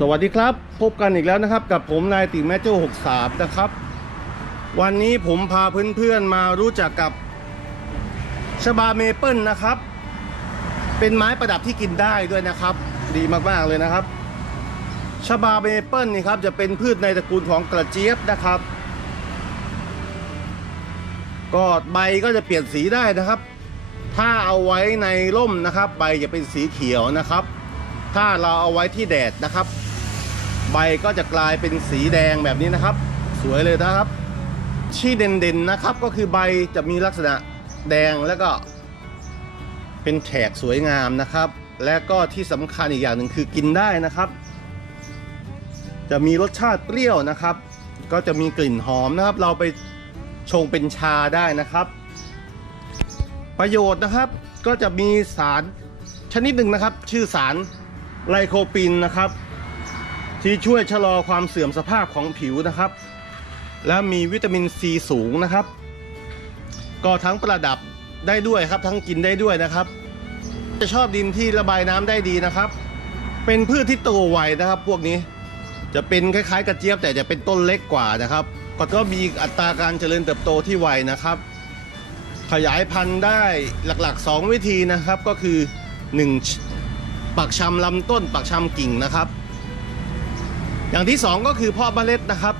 สวัสดีครับ พบกันอีกแล้วนะครับ กับผมนายติแมจโจ้63 นะครับ วันนี้ผมพาเพื่อนๆมารู้จักกับชบาเมเปิลนะครับ เป็นไม้ประดับที่กินได้ด้วยนะครับ ดีมากๆเลยนะครับชบาเมเปิลนี่ครับจะเป็นพืชในตระกูลของกระเจี๊ยบนะครับ ก็ใบก็จะเปลี่ยนสีได้นะครับ ถ้าเอาไว้ในร่มนะครับ ใบจะเป็นสีเขียวนะครับถ้าเราเอาไว้ที่แดดนะครับ ใบก็จะกลายเป็นสีแดงแบบนี้นะครับ สวยเลยนะครับ ที่เด่นๆนะครับก็คือใบจะมีลักษณะแดงแล้วก็เป็นแฉกสวยงามนะครับ และก็ที่สำคัญอีกอย่างหนึ่งคือกินได้นะครับ จะมีรสชาติเปรี้ยวนะครับ ก็จะมีกลิ่นหอมนะครับ เราไปชงเป็นชาได้นะครับ ประโยชน์นะครับก็จะมีสารชนิดหนึ่งนะครับ ชื่อสารไลโคปินนะครับ ที่ช่วยชะลอความเสื่อมสภาพของผิวนะครับ และมีวิตามินซีสูงนะครับ ก็ทั้งประดับได้ด้วยครับ ทั้งกินได้ด้วยนะครับ จะชอบดินที่ระบายน้ำได้ดีนะครับ เป็นพืชที่โตไวนะครับ พวกนี้จะเป็นคล้ายๆ กระเจี๊ยบแต่จะเป็นต้นเล็กกว่านะครับก็ก็มีอัตราการเจริญเติบโตที่ไวนะครับ ขยายพันธุ์ได้หลักๆ 2 วิธีนะครับก็คือ 1. ปักชำลำต้นปักชำกิ่งนะครับ อย่างที่ 2 ก็คือพาะเมล็ดนะครับ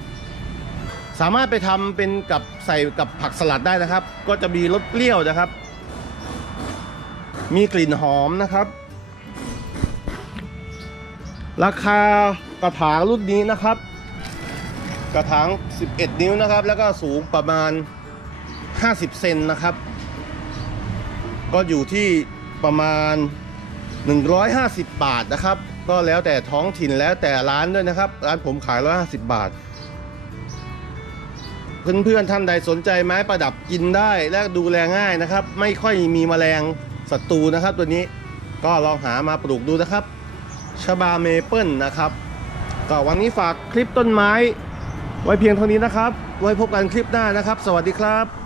สามารถไปทำเป็นกับใส่กับผักสลัดได้นะครับ ก็จะมีรสเปรี้ยวนะครับ มีกลิ่นหอมนะครับ ราคากระถางรุ่นนี้นะครับ กระถาง 11 นิ้วนะครับ แล้วก็สูงประมาณ 50 เซนนะครับ ก็อยู่ที่ประมาณ 150 บาทนะครับ ก็แล้วแต่ท้องถิ่นแล้วแต่ร้านด้วยนะครับ ร้านผมขาย 150 บาท เพื่อนๆท่านใดสนใจไม้ประดับกินได้และดูแลง่ายนะครับ ไม่ค่อยมีแมลงศัตรูนะครับ ตัวนี้ก็ลองหามาปลูกดูนะครับชบาเมเปิลนะครับก็วันนี้ฝากคลิปต้นไม้ ไว้เพียงเท่านี้นะครับ ไว้พบกันคลิปหน้านะครับ สวัสดีครับ